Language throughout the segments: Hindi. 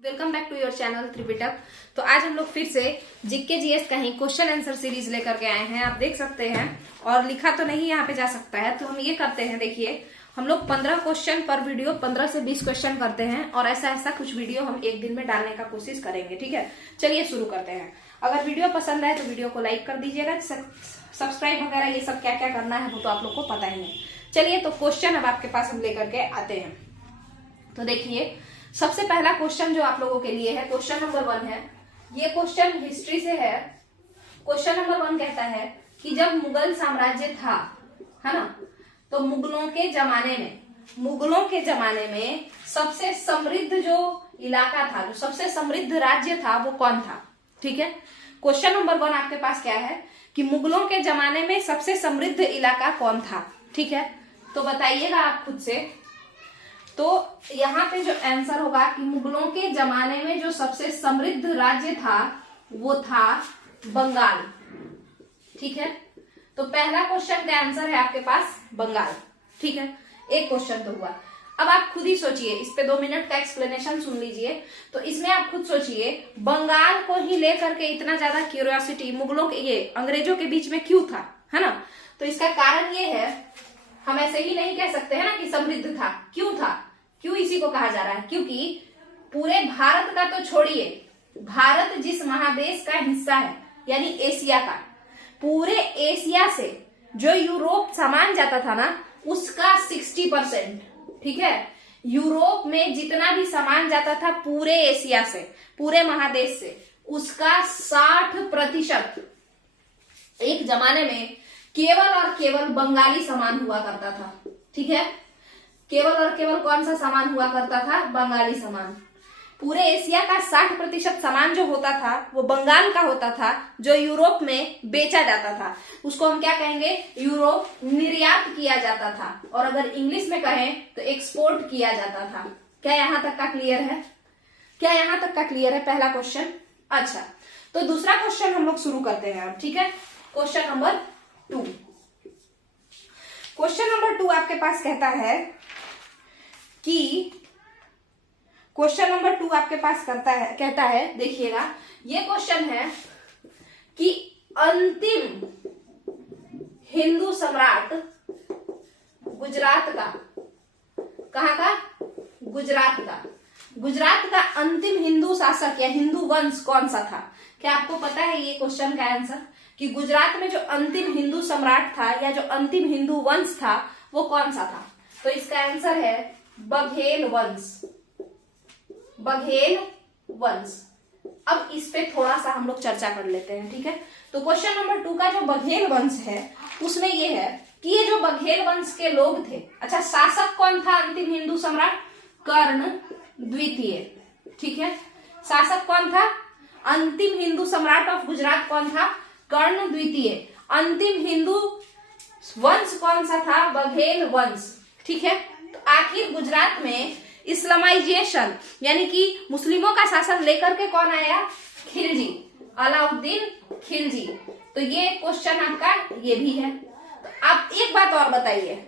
Welcome back to your channel Tripitaka. तो आज हम लोग फिर से जीके जीएस का ही क्वेश्चन आंसर सीरीज लेकर के आए हैं। आप देख सकते हैं और लिखा तो नहीं यहाँ पे जा सकता है, तो हम ये करते हैं, देखिए हम लोग 15 क्वेश्चन पर वीडियो 15 से 20 क्वेश्चन करते हैं और ऐसा कुछ वीडियो हम एक दिन में डालने का कोशिश करेंगे। ठीक है, चलिए शुरू करते हैं। अगर वीडियो पसंद आए तो वीडियो को लाइक कर दीजिएगा, सब्सक्राइब वगैरह ये सब क्या क्या करना है वो तो आप लोग को पता ही है। चलिए तो क्वेश्चन अब आपके पास हम लेकर के आते हैं। तो देखिए सबसे पहला क्वेश्चन जो आप लोगों के लिए है, क्वेश्चन नंबर 1 है। ये क्वेश्चन हिस्ट्री से है। क्वेश्चन नंबर 1 कहता है कि जब मुगल साम्राज्य था, है ना, तो मुगलों के जमाने में सबसे समृद्ध जो इलाका था, जो सबसे समृद्ध राज्य था, वो कौन था। ठीक है, क्वेश्चन नंबर 1 आपके पास क्या है कि मुगलों के जमाने में सबसे समृद्ध इलाका कौन था। ठीक है, तो बताइएगा आप खुद से। तो यहाँ पे जो आंसर होगा कि मुगलों के जमाने में जो सबसे समृद्ध राज्य था वो था बंगाल। ठीक है, तो पहला क्वेश्चन का आंसर है आपके पास बंगाल। ठीक है, एक क्वेश्चन तो हुआ। अब आप खुद ही सोचिए, इस पे 2 मिनट का एक्सप्लेनेशन सुन लीजिए। तो इसमें आप खुद सोचिए, बंगाल को ही लेकर के इतना ज्यादा क्यूरियोसिटी मुगलों के, ये अंग्रेजों के बीच में क्यों था, है ना। तो इसका कारण ये है, हम ऐसे ही नहीं कह सकते है ना कि समृद्ध था। क्यों था, क्यों इसी को कहा जा रहा है, क्योंकि पूरे भारत का तो छोड़िए, भारत जिस महादेश का हिस्सा है यानी एशिया का, पूरे एशिया से जो यूरोप सामान जाता था ना उसका 60%, ठीक है, यूरोप में जितना भी सामान जाता था पूरे एशिया से, पूरे महादेश से, उसका 60% एक जमाने में केवल और केवल बंगाली सामान हुआ करता था। ठीक है, केवल और केवल कौन सा सामान हुआ करता था, बंगाली सामान। पूरे एशिया का 60% सामान जो होता था वो बंगाल का होता था, जो यूरोप में बेचा जाता था। उसको हम क्या कहेंगे, यूरोप निर्यात किया जाता था, और अगर इंग्लिश में कहें तो एक्सपोर्ट किया जाता था। क्या यहां तक का क्लियर है, क्या यहां तक का क्लियर है पहला क्वेश्चन। अच्छा, तो दूसरा क्वेश्चन हम लोग शुरू करते हैं अब। ठीक है, क्वेश्चन नंबर 2। क्वेश्चन नंबर 2 आपके पास कहता है कि क्वेश्चन नंबर 2 आपके पास कहता है, देखिएगा ये क्वेश्चन है कि अंतिम हिंदू सम्राट गुजरात का, कहां का, गुजरात का अंतिम हिंदू शासक या हिंदू वंश कौन सा था। क्या आपको पता है ये क्वेश्चन का आंसर कि गुजरात में जो अंतिम हिंदू सम्राट था या जो अंतिम हिंदू वंश था वो कौन सा था। तो इसका आंसर है बघेल वंश। अब इस पे थोड़ा सा हम लोग चर्चा कर लेते हैं। ठीक है, तो क्वेश्चन नंबर 2 का जो बघेल वंश है उसमें ये है कि ये जो बघेल वंश के लोग थे, अच्छा शासक कौन था अंतिम हिंदू सम्राट, कर्ण द्वितीय। ठीक है, शासक कौन था, अंतिम हिंदू सम्राट ऑफ गुजरात कौन था, कर्ण द्वितीय। अंतिम हिंदू वंश कौन सा था, बघेल वंश। ठीक है, तो आखिर गुजरात में इस्लामाइजेशन यानी कि मुस्लिमों का शासन लेकर के कौन आया, खिलजी, अलाउद्दीन खिलजी। तो ये क्वेश्चन आपका ये भी है। तो आप एक बात और बताइए,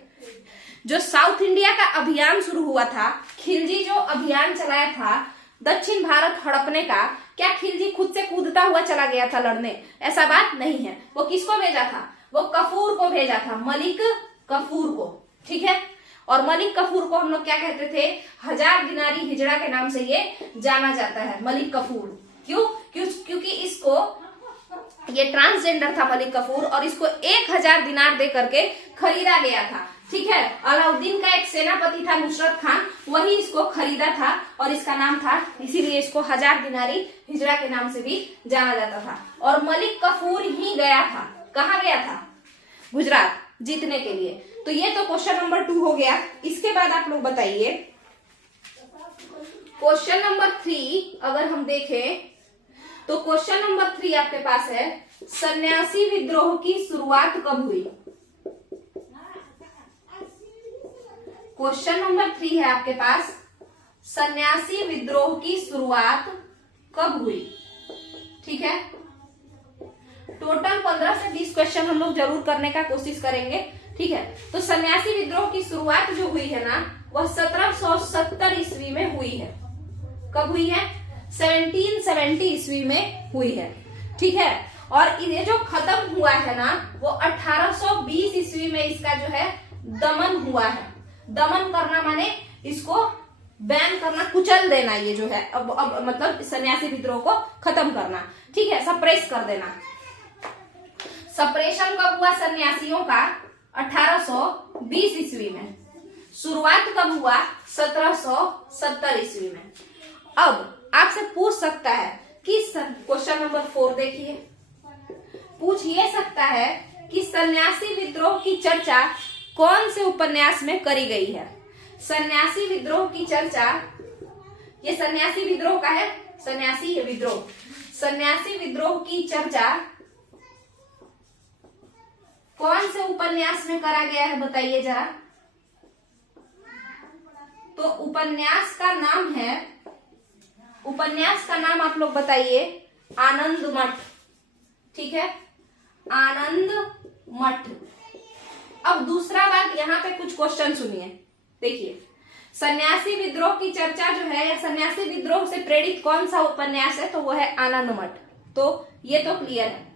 जो साउथ इंडिया का अभियान शुरू हुआ था, खिलजी जो अभियान चलाया था दक्षिण भारत हड़पने का, क्या खिलजी खुद से कूदता हुआ चला गया था लड़ने, ऐसा बात नहीं है। वो किसको भेजा था, वो कफूर को भेजा था, मलिक कफूर को। ठीक है, और मलिक कफूर को हम लोग क्या कहते थे, 1000 दिनारी हिजड़ा के नाम से ये जाना जाता है, मलिक कफूर। क्योंकि इसको, ये ट्रांसजेंडर था मलिक कफूर, और इसको 1000 दिनार दे करके खरीदा गया था। ठीक है, अलाउद्दीन का एक सेनापति था नुसरत खान, वही इसको खरीदा था और इसका नाम था, इसीलिए इसको 1000 दिनारी हिजड़ा के नाम से भी जाना जाता था। और मलिक कफूर ही गया था, कहाँ गया था, गुजरात जीतने के लिए। तो ये तो क्वेश्चन नंबर 2 हो गया। इसके बाद आप लोग बताइए क्वेश्चन नंबर 3 अगर हम देखें तो क्वेश्चन नंबर 3 आपके पास है, सन्यासी विद्रोह की शुरुआत कब हुई। क्वेश्चन नंबर 3 है आपके पास, सन्यासी विद्रोह की शुरुआत कब हुई। ठीक है, टोटल 15 से 20 क्वेश्चन हम लोग जरूर करने का कोशिश करेंगे। ठीक है, तो सन्यासी विद्रोह की शुरुआत जो हुई है ना, वह 1770 ईस्वी में हुई है। कब हुई है, 1770 ईस्वी में हुई है, ठीक है। और ये जो खत्म हुआ है ना वो 1820 ईस्वी में इसका जो है दमन हुआ है। दमन करना माने इसको बैन करना, कुचल देना, ये जो है अब मतलब सन्यासी विद्रोह को खत्म करना, ठीक है, सप्रेस कर देना। सप्रेशन कब हुआ सन्यासियों का? 1820 ईस्वी में। शुरुआत कब हुआ? 1770 ईस्वी में। अब आपसे पूछ सकता है कि क्वेश्चन नंबर 4 देखिए, पूछ ये सकता है कि सन्यासी विद्रोह की चर्चा कौन से उपन्यास में करी गई है? सन्यासी विद्रोह की चर्चा, ये सन्यासी विद्रोह का है, सन्यासी विद्रोह, सन्यासी विद्रोह की चर्चा कौन से उपन्यास में करा गया है बताइए जरा। तो उपन्यास का नाम है, उपन्यास का नाम आप लोग बताइए, आनंद मठ, ठीक है, आनंद मठ। अब दूसरा बात, यहाँ पे कुछ क्वेश्चन सुनिए, देखिए, सन्यासी विद्रोह की चर्चा जो है या सन्यासी विद्रोह से प्रेरित कौन सा उपन्यास है? तो वो है आनंद मठ। तो ये तो क्लियर है।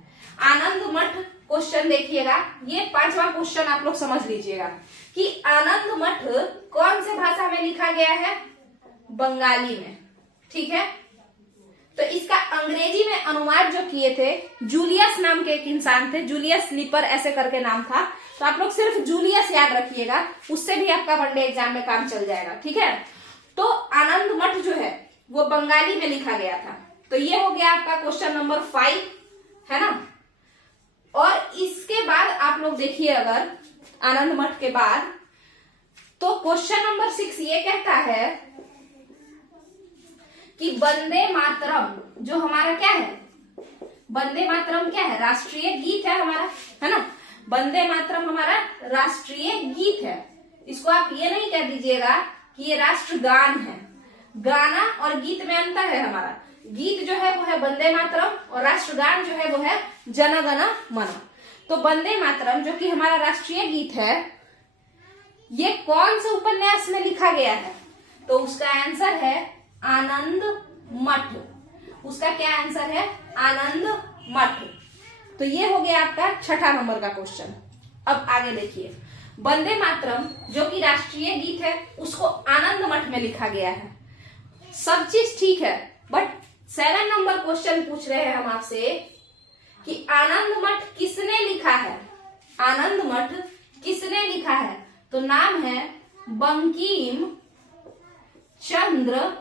आनंद मठ क्वेश्चन देखिएगा, ये 5वां क्वेश्चन आप लोग समझ लीजिएगा कि आनंद मठ कौन से भाषा में लिखा गया है? बंगाली में, ठीक है। तो इसका अंग्रेजी में अनुवाद जो किए थे जूलियस नाम के एक इंसान थे, जूलियस लीपर ऐसे करके नाम था। तो आप लोग सिर्फ जूलियस याद रखिएगा, उससे भी आपका वनडे एग्जाम में काम चल जाएगा, ठीक है। तो आनंद मठ जो है वो बंगाली में लिखा गया था। तो ये हो गया आपका क्वेश्चन नंबर 5, है ना। और इसके बाद आप लोग देखिए, अगर आनंद मठ के बाद तो क्वेश्चन नंबर 6 ये कहता है कि वंदे मातरम जो हमारा क्या है, वंदे मातरम क्या है? राष्ट्रीय गीत है हमारा, है ना। वंदे मातरम हमारा राष्ट्रीय गीत है। इसको आप ये नहीं कह दीजिएगा कि ये राष्ट्रगान है। गाना और गीत में अंतर है हमारा। गीत जो है वो है वंदे मातरम और राष्ट्रगान जो है वो है जन गण मन। तो वंदे मातरम जो कि हमारा राष्ट्रीय गीत है, ये कौन से उपन्यास में लिखा गया है? तो उसका आंसर है आनंद मठ। उसका क्या आंसर है? आनंद मठ। तो ये हो गया आपका 6ठा नंबर का क्वेश्चन। अब आगे देखिए, वंदे मातरम जो कि राष्ट्रीय गीत है उसको आनंद मठ में लिखा गया है। सब चीज ठीक है, बट 7 नंबर क्वेश्चन पूछ रहे हैं हम आपसे कि आनंद मठ किसने लिखा है? आनंद मठ किसने लिखा है? तो नाम है बंकिम चंद्र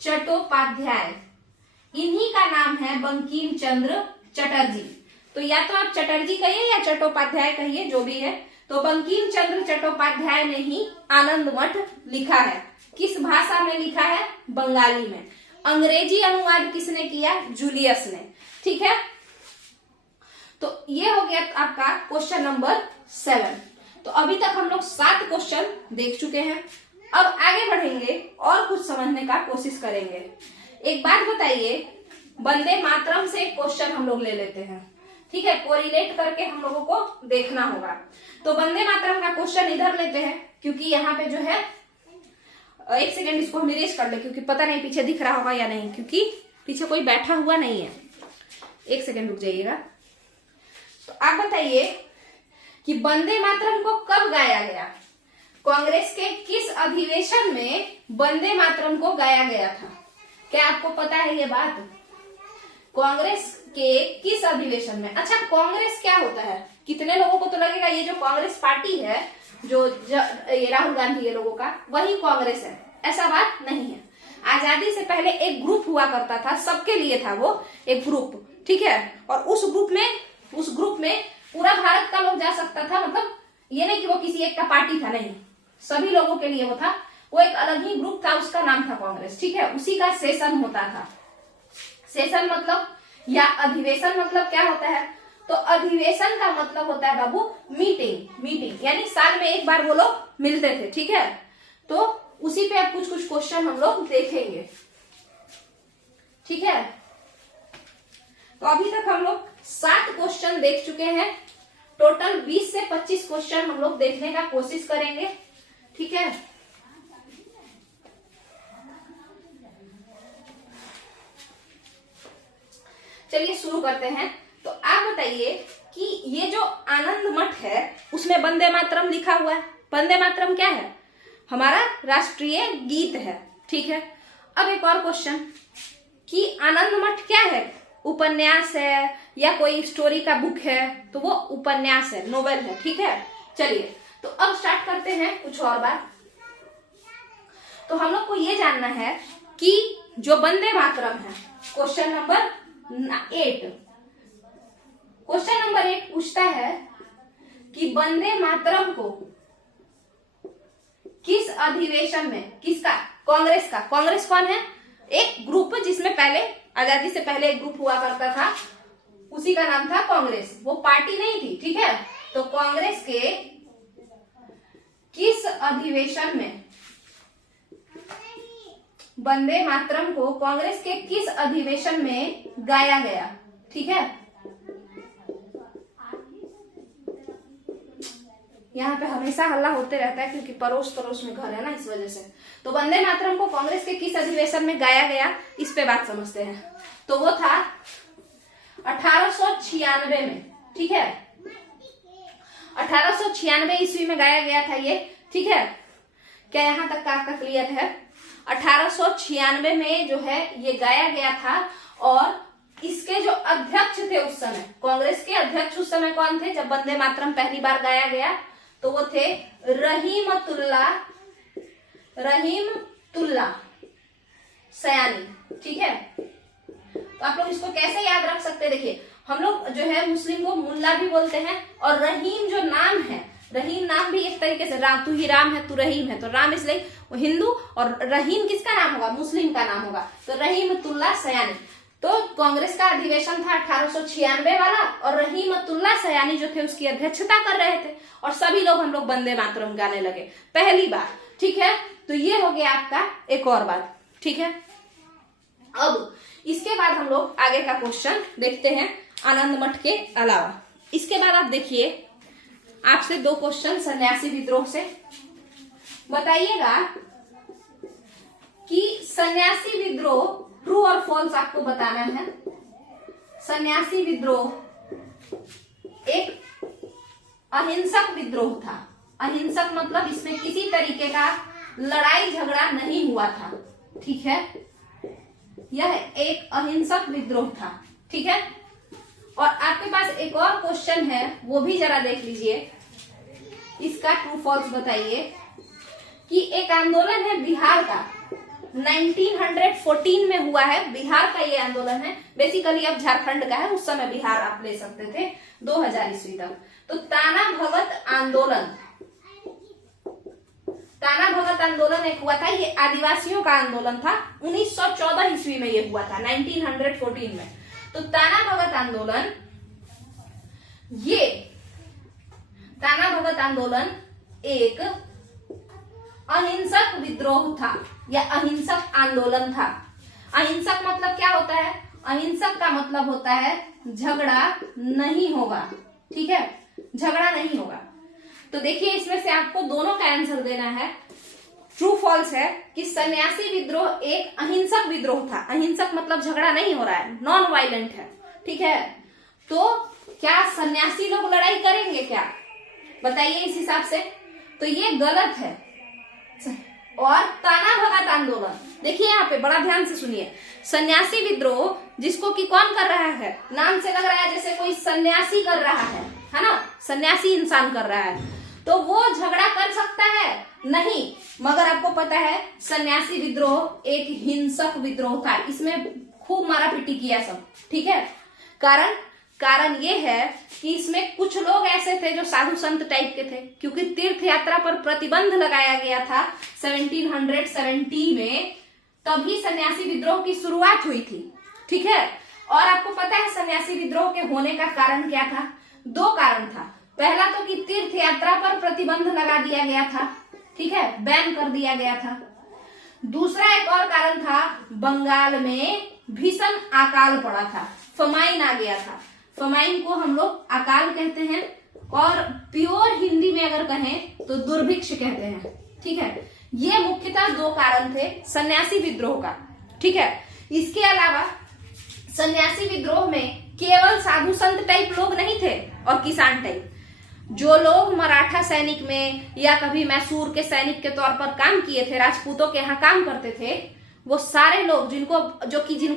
चट्टोपाध्याय। इन्हीं का नाम है बंकिम चंद्र चटर्जी। तो या तो आप चटर्जी कहिए या चट्टोपाध्याय कहिए, जो भी है। तो बंकिम चंद्र चट्टोपाध्याय ने ही आनंद मठ लिखा है। किस भाषा में लिखा है? बंगाली में। अंग्रेजी अनुवाद किसने किया? जूलियस ने, ठीक है। तो ये हो गया आपका क्वेश्चन नंबर 7। तो अभी तक हम लोग 7 क्वेश्चन देख चुके हैं। अब आगे बढ़ेंगे और कुछ समझने का कोशिश करेंगे। एक बात बताइए, वंदे मातरम से एक क्वेश्चन हम लोग ले लेते हैं, ठीक है, कोरिलेट करके हम लोगों को देखना होगा। तो वंदे मातरम का क्वेश्चन इधर लेते हैं, क्योंकि यहाँ पे जो है, एक सेकेंड इसको हम इरेज कर ले, क्योंकि पता नहीं पीछे दिख रहा होगा या नहीं, क्योंकि पीछे कोई बैठा हुआ नहीं है। एक सेकेंड रुक जाइएगा। तो आप बताइए कि वंदे मातरम को कब गाया गया? कांग्रेस के किस अधिवेशन में वंदे मातरम को गाया गया था? क्या आपको पता है ये बात? कांग्रेस के किस अधिवेशन में? अच्छा, कांग्रेस क्या होता है? कितने लोगों को तो लगेगा ये जो कांग्रेस पार्टी है, जो ये राहुल गांधी ये लोगों का, वही कांग्रेस है। ऐसा बात नहीं है। आजादी से पहले एक ग्रुप हुआ करता था, सबके लिए था वो एक ग्रुप, ठीक है। और उस ग्रुप में पूरा भारत का लोग जा सकता था। मतलब ये नहीं कि वो किसी एक का पार्टी था, नहीं, सभी लोगों के लिए वो था। वो एक अलग ही ग्रुप था, उसका नाम था कांग्रेस, ठीक है। उसी का सेशन होता था। सेशन मतलब या अधिवेशन मतलब क्या होता है? तो अधिवेशन का मतलब होता है बाबू मीटिंग, यानी साल में एक बार वो लोग मिलते थे, ठीक है। तो उसी पे अब कुछ क्वेश्चन हम लोग देखेंगे, ठीक है। तो अभी तक हम लोग 7 क्वेश्चन देख चुके हैं। टोटल 20 से 25 क्वेश्चन हम लोग देखने का कोशिश करेंगे, ठीक है। शुरू करते हैं। तो आप बताइए कि ये जो आनंद मठ है उसमें वंदे मातरम लिखा हुआ है। वंदे मातरम क्या है? हमारा राष्ट्रीय गीत है। ठीक है, अब एक और क्वेश्चन कि आनंद मठ क्या है? उपन्यास है या कोई स्टोरी का बुक है? तो वो उपन्यास है, नोवेल है। ठीक है, चलिए तो अब स्टार्ट करते हैं कुछ और बात। तो हम लोग को ये जानना है कि जो वंदे मातरम है, क्वेश्चन नंबर 8, क्वेश्चन नंबर 8 पूछता है कि वंदे मातरम को किस अधिवेशन में, किसका? कांग्रेस का। कांग्रेस कौन है? एक ग्रुप जिसमें पहले आजादी से पहले एक ग्रुप हुआ करता था, उसी का नाम था कांग्रेस। वो पार्टी नहीं थी। ठीक है, तो कांग्रेस के किस अधिवेशन में वंदे मातरम को कांग्रेस के किस अधिवेशन में गाया गया? ठीक है, यहाँ पे हमेशा हल्ला होते रहता है क्योंकि पड़ोस पड़ोस में घर है ना, इस वजह से। तो वंदे मातरम को कांग्रेस के किस अधिवेशन में गाया गया, इस पे बात समझते हैं। तो वो था 1896 में। ठीक है, 1896 ईस्वी में गाया गया था ये। ठीक है, क्या यहाँ तक का आपका क्लियर है? 1896 में जो है ये गाया गया था। और इसके जो अध्यक्ष थे उस समय, कांग्रेस के अध्यक्ष उस समय कौन थे जब वंदे मातरम पहली बार गाया गया? तो वो थे रहीमतुल्लाह सयानी। ठीक है, तो आप लोग इसको कैसे याद रख सकते हैं? देखिए, हम लोग जो है मुस्लिम को मुल्ला भी बोलते हैं, और रहीम जो नाम है, रहीम नाम भी एक तरीके से राम, तू ही राम है, तू रहीम है, तो राम इसलिए वो हिंदू, और रहीम किसका नाम होगा? मुस्लिम का नाम होगा। तो रहीमतुल्लाह सयानी। तो कांग्रेस का अधिवेशन था 1896 वाला, और रहीमतुल्लाह सयानी जो थे उसकी अध्यक्षता कर रहे थे, और सभी लोग हम लोग वंदे मातरम गाने लगे पहली बार। ठीक है, तो ये हो गया आपका एक और बात। ठीक है, अब इसके बाद हम लोग आगे का क्वेश्चन देखते हैं आनंद मठ के अलावा। इसके बाद आप देखिए, आपसे 2 क्वेश्चन सन्यासी विद्रोह से। बताइएगा कि सन्यासी विद्रोह ट्रू और फॉल्स आपको बताना है। सन्यासी विद्रोह एक अहिंसक विद्रोह था। अहिंसक मतलब इसमें किसी तरीके का लड़ाई झगड़ा नहीं हुआ था। ठीक है, यह एक अहिंसक विद्रोह था। ठीक है, और आपके पास एक और क्वेश्चन है, वो भी जरा देख लीजिए, इसका ट्रू फॉल्स बताइए। कि एक आंदोलन है बिहार का, 1914 में हुआ है, बिहार का ये आंदोलन है। बेसिकली अब झारखंड का है, उस समय बिहार आप ले सकते थे 2000 ईस्वी तक। तो ताना भगत आंदोलन एक हुआ था, ये आदिवासियों का आंदोलन था। 1914 ईस्वी में ये हुआ था, 1914 में। तो ताना भगत आंदोलन एक अहिंसक विद्रोह था या अहिंसक आंदोलन था। अहिंसक मतलब क्या होता है? अहिंसक का मतलब होता है झगड़ा नहीं होगा। ठीक है, झगड़ा नहीं होगा। तो देखिए, इसमें से आपको दोनों का आंसर देना है। ट्रू फॉल्स है कि सन्यासी विद्रोह एक अहिंसक विद्रोह था। अहिंसक मतलब झगड़ा नहीं हो रहा है, नॉन वायलेंट है। ठीक है, तो क्या सन्यासी लोग लड़ाई करेंगे क्या? बताइए इस हिसाब से। तो ये गलत है। और ताना भगत आंदोलन, देखिए यहाँ पे बड़ा ध्यान से सुनिए। सन्यासी विद्रोह जिसको कि कौन कर रहा है? नाम से लग रहा है जैसे कोई सन्यासी कर रहा है ना, सन्यासी इंसान कर रहा है। तो वो झगड़ा कर सकता है? नहीं। मगर आपको पता है सन्यासी विद्रोह एक हिंसक विद्रोह था, इसमें खूब मारा पीटी किया सब। ठीक है, कारण ये है कि इसमें कुछ लोग ऐसे थे जो साधु संत टाइप के थे, क्योंकि तीर्थ यात्रा पर प्रतिबंध लगाया गया था 1770 में, तभी सन्यासी विद्रोह की शुरुआत हुई थी। ठीक है, और आपको पता है सन्यासी विद्रोह के होने का कारण क्या था? 2 कारण था। पहला तो कि तीर्थ यात्रा पर प्रतिबंध लगा दिया गया था। ठीक है, बैन कर दिया गया था। दूसरा एक और कारण था, बंगाल में भीषण अकाल पड़ा था, फमाइन आ गया था। फमाइन को हम लोग अकाल कहते हैं, और प्योर हिंदी में अगर कहें तो दुर्भिक्ष कहते हैं। ठीक है, ये मुख्यतः 2 कारण थे सन्यासी विद्रोह का। ठीक है, इसके अलावा सन्यासी विद्रोह में केवल साधु संत टाइप लोग नहीं थे और किसान टाइप। जो लोग मराठा सैनिक में या कभी मैसूर के सैनिक के तौर पर काम किए थे, राजपूतों के यहाँ काम करते थे, वो सारे लोग जिनको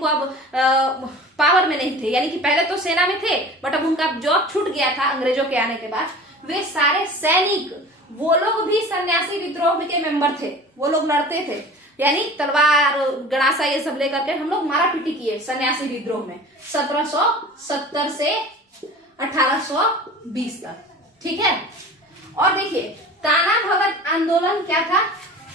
अब पावर में नहीं थे, यानी कि पहले तो सेना में थे बट अब उनका जॉब छूट गया था अंग्रेजों के आने के बाद, वे सारे सैनिक, वो लोग भी सन्यासी विद्रोह के मेंबर थे। वो लोग लड़ते थे, यानी तलवार गणासा ये सब लेकर के हम लोग मारा पीटी किए सन्यासी विद्रोह में 1770 से 1820 तक। ठीक है। और देखिए ताना भगत आंदोलन क्या था,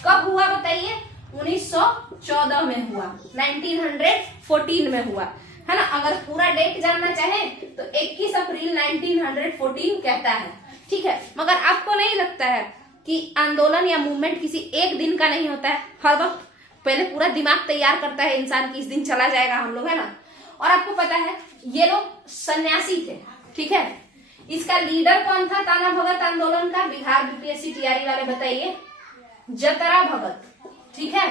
कब हुआ बताइए? 1914 में हुआ, 1914 में हुआ, है ना। अगर पूरा डेट जानना चाहे तो 21 अप्रैल 1914 कहता है। ठीक है। मगर आपको नहीं लगता है कि आंदोलन या मूवमेंट किसी एक दिन का नहीं होता है? हर वक्त पहले पूरा दिमाग तैयार करता है इंसान की इस दिन चला जाएगा हम लोग, है ना। और आपको पता है ये लोग सन्यासी थे। ठीक है। इसका लीडर कौन था ताना भगत आंदोलन का? बिहार बीपीएससी टीआरई वाले बताइए। जतरा भगत। ठीक है।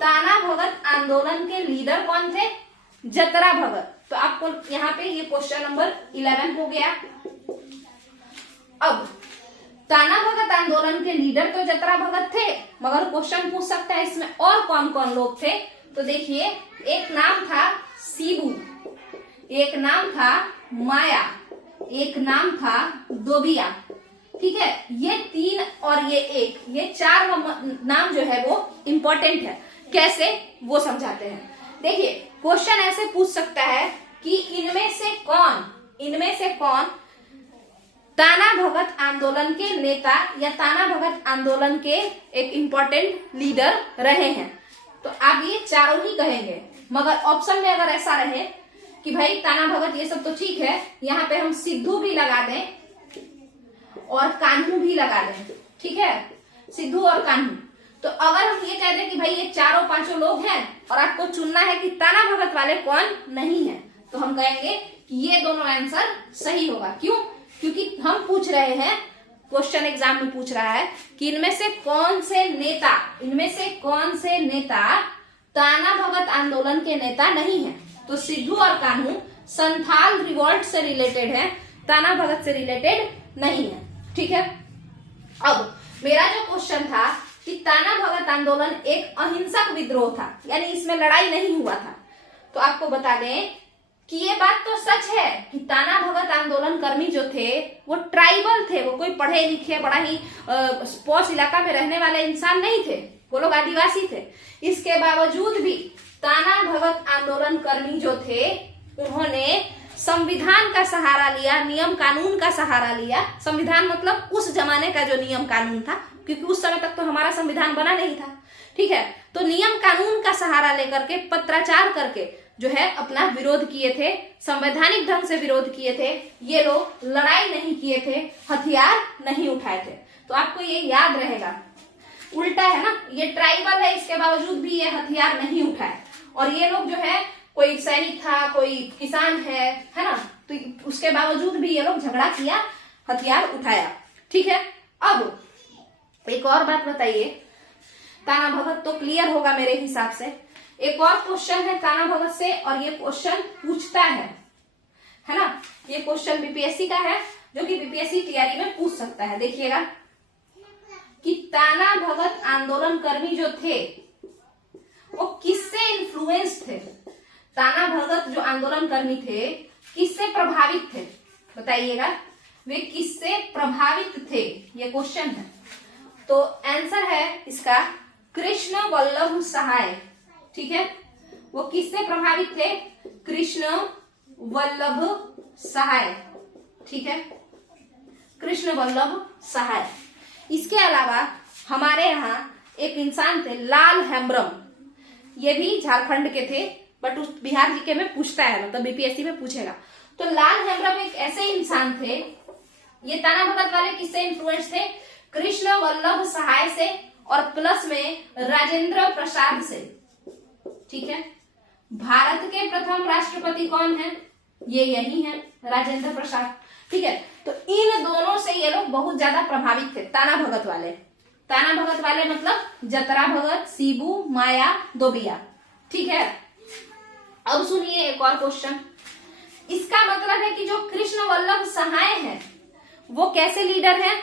ताना भगत आंदोलन के लीडर कौन थे? जतरा भगत। तो आपको यहाँ पे ये क्वेश्चन नंबर 11 हो गया। अब ताना भगत आंदोलन के लीडर तो जतरा भगत थे, मगर क्वेश्चन पूछ सकता है इसमें और कौन कौन लोग थे। तो देखिए एक नाम था सीबू, एक नाम था माया, एक नाम था दोबिया। ठीक है। ये 3 और ये 1, ये 4 नाम जो है वो इंपॉर्टेंट है। कैसे वो समझाते हैं। देखिए क्वेश्चन ऐसे पूछ सकता है कि इनमें से कौन ताना भगत आंदोलन के नेता या ताना भगत आंदोलन के एक इंपॉर्टेंट लीडर रहे हैं। तो आप ये चारों ही कहेंगे, मगर ऑप्शन में अगर ऐसा रहे कि भाई ताना भगत ये सब तो ठीक है, यहाँ पे हम सिद्धू भी लगा दें और कान्हू भी लगा दें। ठीक है। सिद्धू और कान्हू। तो अगर हम ये कह दें कि भाई ये चारों पांचों लोग हैं और आपको चुनना है कि ताना भगत वाले कौन नहीं है, तो हम कहेंगे कि ये दोनों आंसर सही होगा। क्यों? क्योंकि हम पूछ रहे हैं, क्वेश्चन एग्जाम में पूछ रहा है कि इनमें से कौन से नेता ताना भगत आंदोलन के नेता नहीं है। तो सिद्धू और कान्हू संथाल रिवॉल्ट से रिलेटेड है, ताना भगत से रिलेटेड नहीं है। ठीक है। अब मेरा जो क्वेश्चन था कि ताना भगत आंदोलन एक अहिंसक विद्रोह था, यानी इसमें लड़ाई नहीं हुआ था, तो आपको बता दें कि ये बात तो सच है कि ताना भगत आंदोलन कर्मी जो थे वो ट्राइबल थे, वो कोई पढ़े लिखे बड़ा ही पॉश इलाका में रहने वाले इंसान नहीं थे, वो लोग आदिवासी थे। इसके बावजूद भी ताना भगत आंदोलन कर्मी जो थे उन्होंने संविधान का सहारा लिया, नियम कानून का सहारा लिया। संविधान मतलब उस जमाने का जो नियम कानून था, क्योंकि उस समय तक तो हमारा संविधान बना नहीं था। ठीक है। तो नियम कानून का सहारा लेकर के पत्राचार करके जो है अपना विरोध किए थे, संवैधानिक ढंग से विरोध किए थे। ये लोग लड़ाई नहीं किए थे, हथियार नहीं उठाए थे। तो आपको ये याद रहेगा, उल्टा है ना, ये ट्राइबल है, इसके बावजूद भी ये हथियार नहीं उठाए। और ये लोग जो है कोई सैनिक था, कोई किसान है ना, तो उसके बावजूद भी ये लोग झगड़ा किया, हथियार उठाया। ठीक है। अब एक और बात बताइए, ताना भगत तो क्लियर होगा मेरे हिसाब से। एक और क्वेश्चन है ताना भगत से, और ये क्वेश्चन पूछता है ना, ये क्वेश्चन बीपीएससी का है, जो कि बीपीएससी टीआरई में पूछ सकता है। देखिएगा कि ताना भगत आंदोलन कर्मी जो थे वो किससे इन्फ्लुएंस थे? ताना भगत जो आंदोलन कर्मी थे किससे प्रभावित थे? बताइएगा, वे किससे प्रभावित थे, ये क्वेश्चन है। तो आंसर है इसका कृष्ण वल्लभ सहाय। ठीक है। वो किससे प्रभावित थे? कृष्ण वल्लभ सहाय। ठीक है। कृष्ण वल्लभ सहाय। इसके अलावा हमारे यहाँ एक इंसान थे लाल हेम्ब्रम, ये भी झारखंड के थे, बट उस बिहार जीके में पूछता है, मतलब बीपीएससी में पूछेगा। तो लाल हेम्ब्रम एक ऐसे इंसान थे, ये ताना भगत वाले किससे इन्फ्लुएंस थे? कृष्ण वल्लभ सहाय से, और प्लस में राजेंद्र प्रसाद से। ठीक है। भारत के प्रथम राष्ट्रपति कौन है? ये यही है, राजेंद्र प्रसाद। ठीक है। तो इन दोनों से ये लोग बहुत ज्यादा प्रभावित थे, ताना भगत वाले। ताना भगत वाले मतलब जतरा भगत, सीबू, माया, दोबिया। ठीक है। अब सुनिए एक और क्वेश्चन। इसका मतलब है कि जो कृष्ण वल्लभ सहाय है वो कैसे लीडर है,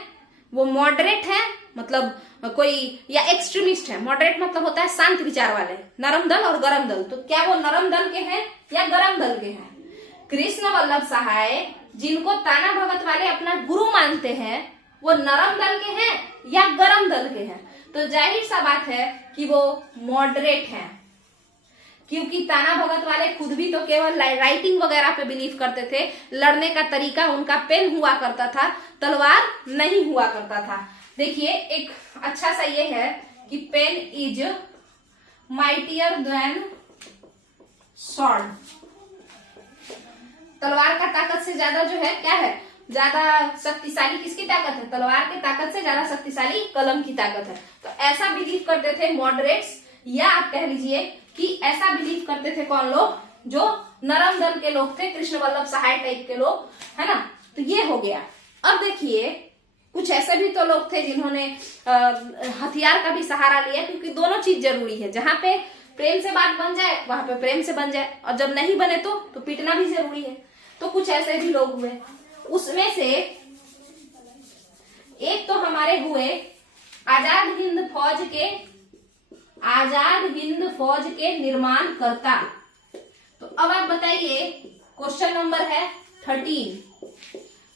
वो मॉडरेट है, मतलब कोई, या एक्सट्रीमिस्ट है। मॉडरेट मतलब होता है शांत विचार वाले, नरम दल और गरम दल। तो क्या वो नरम दल के हैं या गरम दल के हैं? कृष्ण वल्लभ सहाय जिनको ताना भगत वाले अपना गुरु मानते हैं वो नरम दल के हैं या गरम दल के हैं? तो जाहिर सा बात है कि वो मॉडरेट हैं, क्योंकि ताना भगत वाले खुद भी तो केवल राइटिंग वगैरह पे बिलीव करते थे। लड़ने का तरीका उनका पेन हुआ करता था, तलवार नहीं हुआ करता था। देखिए एक अच्छा सा ये है कि pen is mightier than sword. तलवार का ताकत से ज्यादा जो है क्या है, ज्यादा शक्तिशाली किसकी ताकत है? तलवार की ताकत से ज्यादा शक्तिशाली कलम की ताकत है। तो ऐसा बिलीव करते थे मॉडरेट्स, या आप कह लीजिए कि ऐसा बिलीव करते थे कौन लोग? जो नरम दल के लोग थे, कृष्ण वल्लभ सहाय टाइप के लोग, है ना। तो ये हो गया। अब देखिए कुछ ऐसे भी तो लोग थे जिन्होंने हथियार का भी सहारा लिया, क्योंकि दोनों चीज जरूरी है। जहां पे प्रेम से बात बन जाए वहां पे प्रेम से बन जाए, और जब नहीं बने तो पीटना भी जरूरी है। तो कुछ ऐसे भी लोग हुए। उसमें से एक तो हमारे हुए आजाद हिंद फौज के निर्माण करता। तो अब आप बताइए, क्वेश्चन नंबर है 13।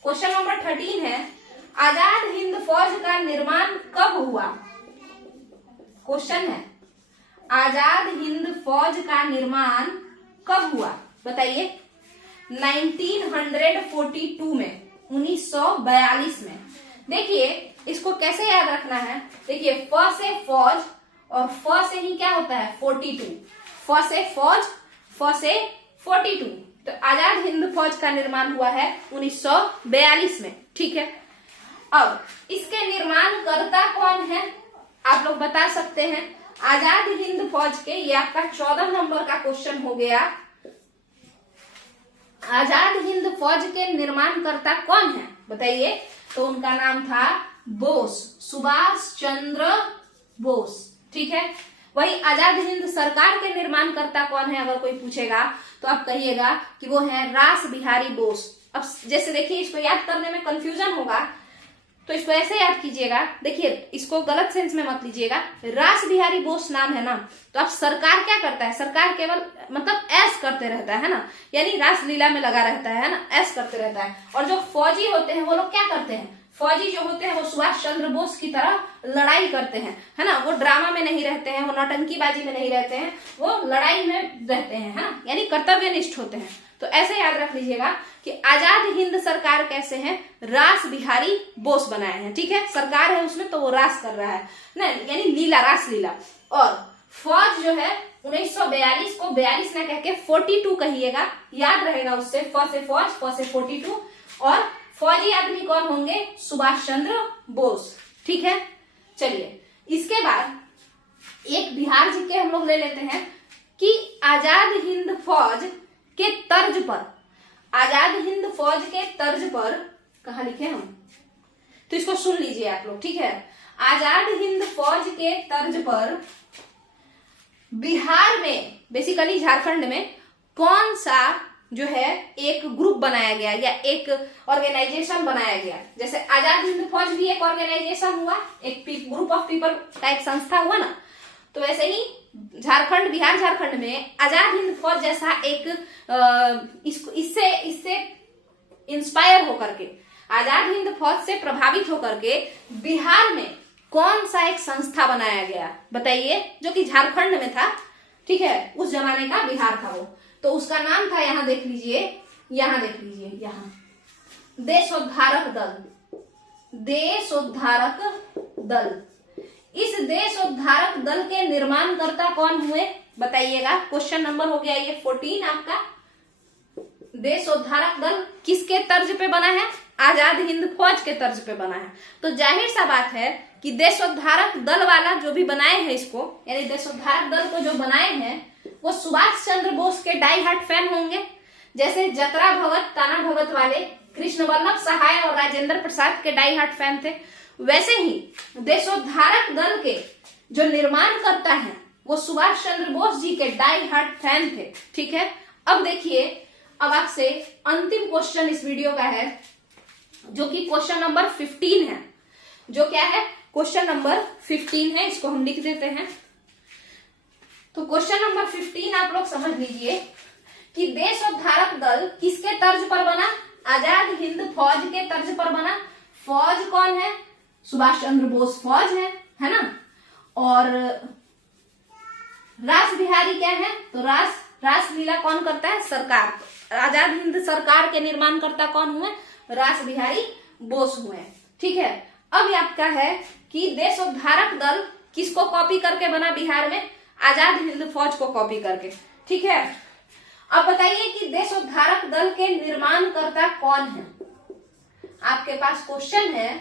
क्वेश्चन नंबर 13 है, आजाद हिंद फौज का निर्माण कब हुआ? क्वेश्चन है, आजाद हिंद फौज का निर्माण कब हुआ? बताइए। 1942 में, 1942 में। देखिए इसको कैसे याद रखना है? देखिए फ से फौज और फ से ही क्या होता है? 42। फ से फौज, फ से 42। तो आजाद हिंद फौज का निर्माण हुआ है 1942 में। ठीक है, अब इसके निर्माण कर्ता कौन है? आप लोग बता सकते हैं। आजाद हिंद फौज के, ये आपका 14 नंबर का क्वेश्चन हो गया। आजाद हिंद फौज के निर्माणकर्ता कौन है? बताइए। तो उनका नाम था बोस, सुभाष चंद्र बोस। ठीक है। वही आजाद हिंद सरकार के निर्माणकर्ता कौन है अगर कोई पूछेगा तो आप कहिएगा कि वो है रास बिहारी बोस। अब जैसे देखिए इसको याद करने में कंफ्यूजन होगा, तो इसको ऐसे याद कीजिएगा। देखिए इसको गलत सेंस में मत लीजिएगा। रास बिहारी बोस नाम है ना, तो अब सरकार क्या करता है? सरकार केवल मतलब ऐश करते रहता है ना, यानी रास लीला में लगा रहता है ना, ऐश करते रहता है। और जो फौजी होते हैं वो लोग क्या करते हैं? फौजी जो होते हैं वो सुभाष चंद्र बोस की तरह लड़ाई करते हैं, है ना। वो ड्रामा में नहीं रहते हैं, वो नौटंकीबाजी में नहीं रहते हैं, वो लड़ाई में रहते हैं, है ना, यानी कर्तव्यनिष्ठ होते हैं। तो ऐसे याद रख लीजिएगा कि आजाद हिंद सरकार कैसे है? रास बिहारी बोस बनाए हैं। ठीक है, सरकार है उसमें तो वो रास कर रहा है ना, यानी लीला, रास लीला। और फौज जो है 1942 को 42 ना कह के 42 कहिएगा, याद रहेगा उससे। फ से फौज, फ से 42। और फौजी आदमी कौन होंगे? सुभाष चंद्र बोस। ठीक है, चलिए इसके बाद एक बिहार जी के हम लोग ले लेते हैं कि आजाद हिंद फौज के तर्ज पर, आजाद हिंद फौज के तर्ज पर कहा लिखे हम, तो इसको सुन लीजिए आप लोग। ठीक है, आजाद हिंद फौज के तर्ज पर बिहार में, बेसिकली झारखंड में कौन सा जो है एक ग्रुप बनाया गया या एक ऑर्गेनाइजेशन बनाया गया? जैसे आजाद हिंद फौज भी एक ऑर्गेनाइजेशन हुआ, एक ग्रुप ऑफ पीपल टाइप संस्था हुआ ना, तो वैसे ही झारखंड, बिहार झारखंड में आजाद हिंद फौज जैसा एक इससे इंस्पायर होकर के, आजाद हिंद फौज से प्रभावित होकर के बिहार में कौन सा एक संस्था बनाया गया? बताइए, जो कि झारखंड में था। ठीक है, उस जमाने का बिहार था वो, तो उसका नाम था, यहां देख लीजिए, यहां देख लीजिए, यहां देशोद्धारक दल, देशोद्धारक दल। इस देशोद्धारक दल के निर्माणकर्ता कौन हुए? बताइएगा। क्वेश्चन नंबर हो गया ये 14 आपका। देशोद्धारक दल किसके तर्ज पे बना है? आजाद हिंद फौज के तर्ज पे बना है। तो जाहिर सा बात है कि देशोद्धारक दल वाला जो भी बनाए हैं इसको, यानी देशोद्धारक दल को जो बनाए हैं वो सुभाष चंद्र बोस के डाई हार्ट फैन होंगे। जैसे जतरा भगत, ताना भगत वाले कृष्ण वल्लभ सहाय और राजेंद्र प्रसाद के डाई हार्ट फैन थे, वैसे ही देशोद्धारक दल के जो निर्माण करता है वो सुभाष चंद्र बोस जी के डाई हार्ट फैन थे। ठीक है, अब देखिए अब आपसे अंतिम क्वेश्चन इस वीडियो का है, जो कि क्वेश्चन नंबर 15 है। जो क्या है? क्वेश्चन नंबर 15 है। इसको हम लिख देते हैं। तो क्वेश्चन नंबर 15 आप लोग समझ लीजिए कि देशोद्धारक दल किसके तर्ज पर बना? आजाद हिंद फौज के तर्ज पर बना। फौज कौन है? सुभाष चंद्र बोस फौज है ना। और रासबिहारी क्या है? तो रासलीला कौन करता है? सरकार। आजाद हिंद सरकार के निर्माण करता कौन हुए? रासबिहारी बोस हुए। ठीक है। अब आपका है कि देशोद्धारक दल किसको कॉपी करके बना बिहार में? आजाद हिंद फौज को कॉपी करके। ठीक है। अब बताइए कि देशोद्धारक दल के निर्माणकर्ता कौन है? आपके पास क्वेश्चन है,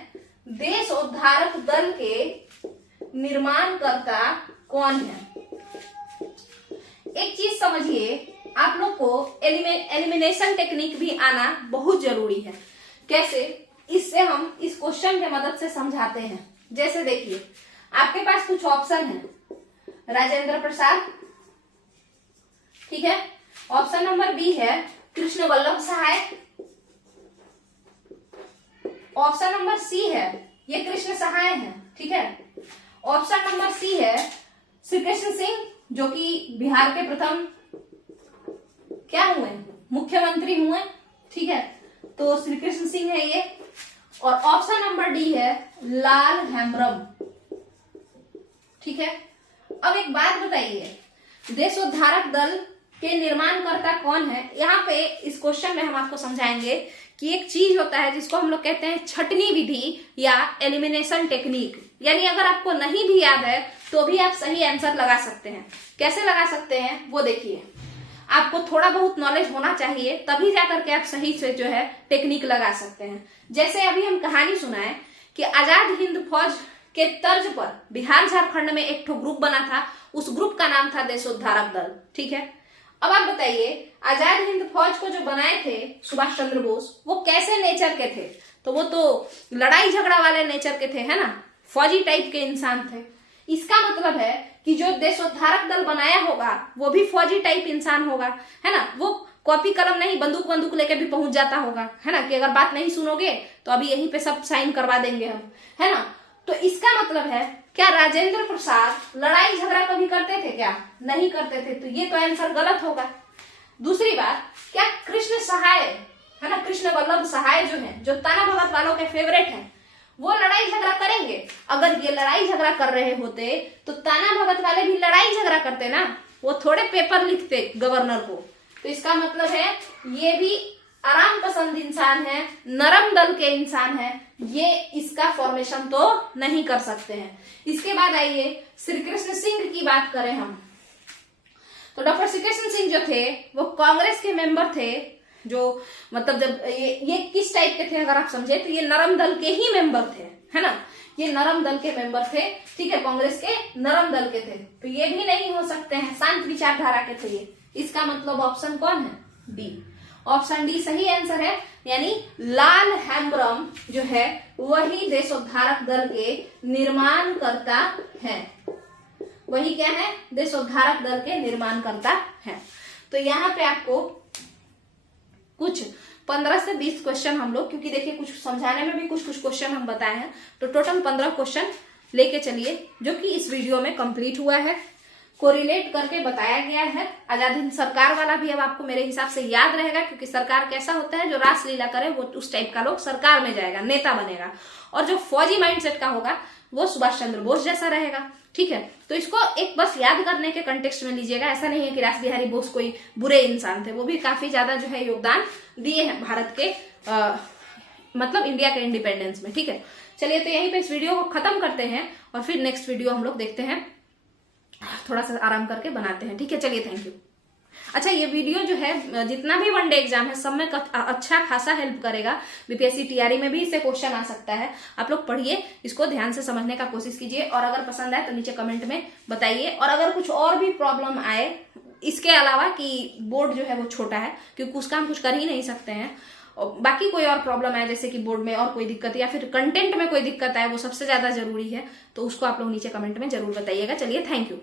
देशोद्धारक दल के निर्माणकर्ता कौन है? एक चीज समझिए, आप लोग को एलिमिनेशन टेक्निक भी आना बहुत जरूरी है। कैसे? इससे हम इस क्वेश्चन के मदद से समझाते हैं। जैसे देखिए, आपके पास कुछ ऑप्शन है। राजेंद्र प्रसाद, ठीक है। ऑप्शन नंबर बी है कृष्ण वल्लभ सहाय। ऑप्शन नंबर सी है, ये कृष्ण सहाय है, ठीक है। ऑप्शन नंबर सी है श्री कृष्ण सिंह, जो कि बिहार के प्रथम क्या हुए? मुख्यमंत्री हुए, ठीक है। तो श्री कृष्ण सिंह है ये। और ऑप्शन नंबर डी है लाल हेम्ब्रम, ठीक है। अब एक बात बताइए, देशोद्धारक दल के निर्माणकर्ता कौन है? यहाँ पे इस क्वेश्चन में हम आपको समझाएंगे कि एक चीज होता है जिसको हम लोग कहते हैं छटनी विधि या एलिमिनेशन टेक्निक। यानी अगर आपको नहीं भी याद है तो भी आप सही आंसर लगा सकते हैं। कैसे लगा सकते हैं वो देखिए। आपको थोड़ा बहुत नॉलेज होना चाहिए, तभी जाकर के आप सही से जो है टेक्निक लगा सकते हैं। जैसे अभी हम कहानी सुनाए कि आजाद हिंद फौज के तर्ज पर बिहार झारखंड में एक ठो ग्रुप बना था, उस ग्रुप का नाम था देशोद्धारक दल, ठीक है। अब आप बताइए, आजाद हिंद फौज को जो बनाए थे सुभाष चंद्र बोस, वो कैसे नेचर के थे? तो वो तो लड़ाई झगड़ा वाले नेचर के थे, है ना, फौजी टाइप के इंसान थे। इसका मतलब है कि जो देशोद्धारक दल बनाया होगा वो भी फौजी टाइप इंसान होगा, है ना। वो कॉपी कलम नहीं, बंदूक लेके भी पहुंच जाता होगा, है ना, कि अगर बात नहीं सुनोगे तो अभी यहीं पे सब साइन करवा देंगे हम, है ना। तो इसका मतलब है, क्या राजेंद्र प्रसाद लड़ाई झगड़ा कभी करते थे? क्या नहीं करते थे। तो ये तो आंसर गलत होगा। दूसरी बात, क्या कृष्ण सहाय, है ना, कृष्ण वल्लभ सहाय जो है, जो ताना भगत वालों के फेवरेट है, वो लड़ाई झगड़ा करेंगे? अगर ये लड़ाई झगड़ा कर रहे होते तो ताना भगत वाले भी लड़ाई झगड़ा करते ना, वो थोड़े पेपर लिखते गवर्नर को। तो इसका मतलब है ये भी आराम पसंद इंसान है, नरम दल के इंसान है, ये इसका फॉर्मेशन तो नहीं कर सकते हैं। इसके बाद आइए श्री कृष्ण सिंह की बात करें हम, तो डॉक्टर श्री कृष्ण सिंह जो थे वो कांग्रेस के मेंबर थे, जो मतलब जब ये किस टाइप के थे अगर आप समझे तो ये नरम दल के ही मेंबर थे, है ना, ये नरम दल के मेंबर थे, ठीक है, कांग्रेस के नरम दल के थे। तो ये भी नहीं हो सकते हैं, शांत विचारधारा के थे ये। इसका मतलब ऑप्शन कौन है? डी। ऑप्शन डी सही आंसर है, यानी लाल हेम्ब्रम जो है वही देशोद्धारक दल के निर्माणकर्ता है। वही क्या है? देशोद्धारक दल के निर्माणकर्ता है। तो यहाँ पे आपको कुछ 15 से 20 क्वेश्चन हम लोग, क्योंकि देखिए कुछ समझाने में भी कुछ क्वेश्चन हम बताए हैं, तो टोटल 15 क्वेश्चन लेके चलिए, जो कि इस वीडियो में कंप्लीट हुआ है, कोरिलेट करके बताया गया है। आजाद हिंद सरकार वाला भी अब आपको मेरे हिसाब से याद रहेगा, क्योंकि सरकार कैसा होता है, जो रासलीला करे वो उस टाइप का लोग सरकार में जाएगा, नेता बनेगा। और जो फौजी माइंडसेट का होगा वो सुभाष चंद्र बोस जैसा रहेगा, ठीक है। तो इसको एक बस याद करने के कंटेक्स्ट में लीजिएगा। ऐसा नहीं है कि रासबिहारी बोस कोई बुरे इंसान थे, वो भी काफी ज्यादा जो है योगदान दिए हैं भारत के मतलब इंडिया के इंडिपेंडेंस में, ठीक है। चलिए, तो यहीं पे इस वीडियो को खत्म करते हैं और फिर नेक्स्ट वीडियो हम लोग देखते हैं, थोड़ा सा आराम करके बनाते हैं, ठीक है। चलिए, थैंक यू। अच्छा, ये वीडियो जो है जितना भी वनडे एग्जाम है सब में अच्छा खासा हेल्प करेगा। बीपीएससी टीआरई में भी इससे क्वेश्चन आ सकता है। आप लोग पढ़िए, इसको ध्यान से समझने का कोशिश कीजिए, और अगर पसंद आए तो नीचे कमेंट में बताइए। और अगर कुछ और भी प्रॉब्लम आए इसके अलावा कि बोर्ड जो है वो छोटा है, क्योंकि उसका हम कुछ कर ही नहीं सकते हैं, और बाकी कोई और प्रॉब्लम आए जैसे कि बोर्ड में और कोई दिक्कत या फिर कंटेंट में कोई दिक्कत आए, वो सबसे ज्यादा जरूरी है, तो उसको आप लोग नीचे कमेंट में जरूर बताइएगा। चलिए, थैंक यू।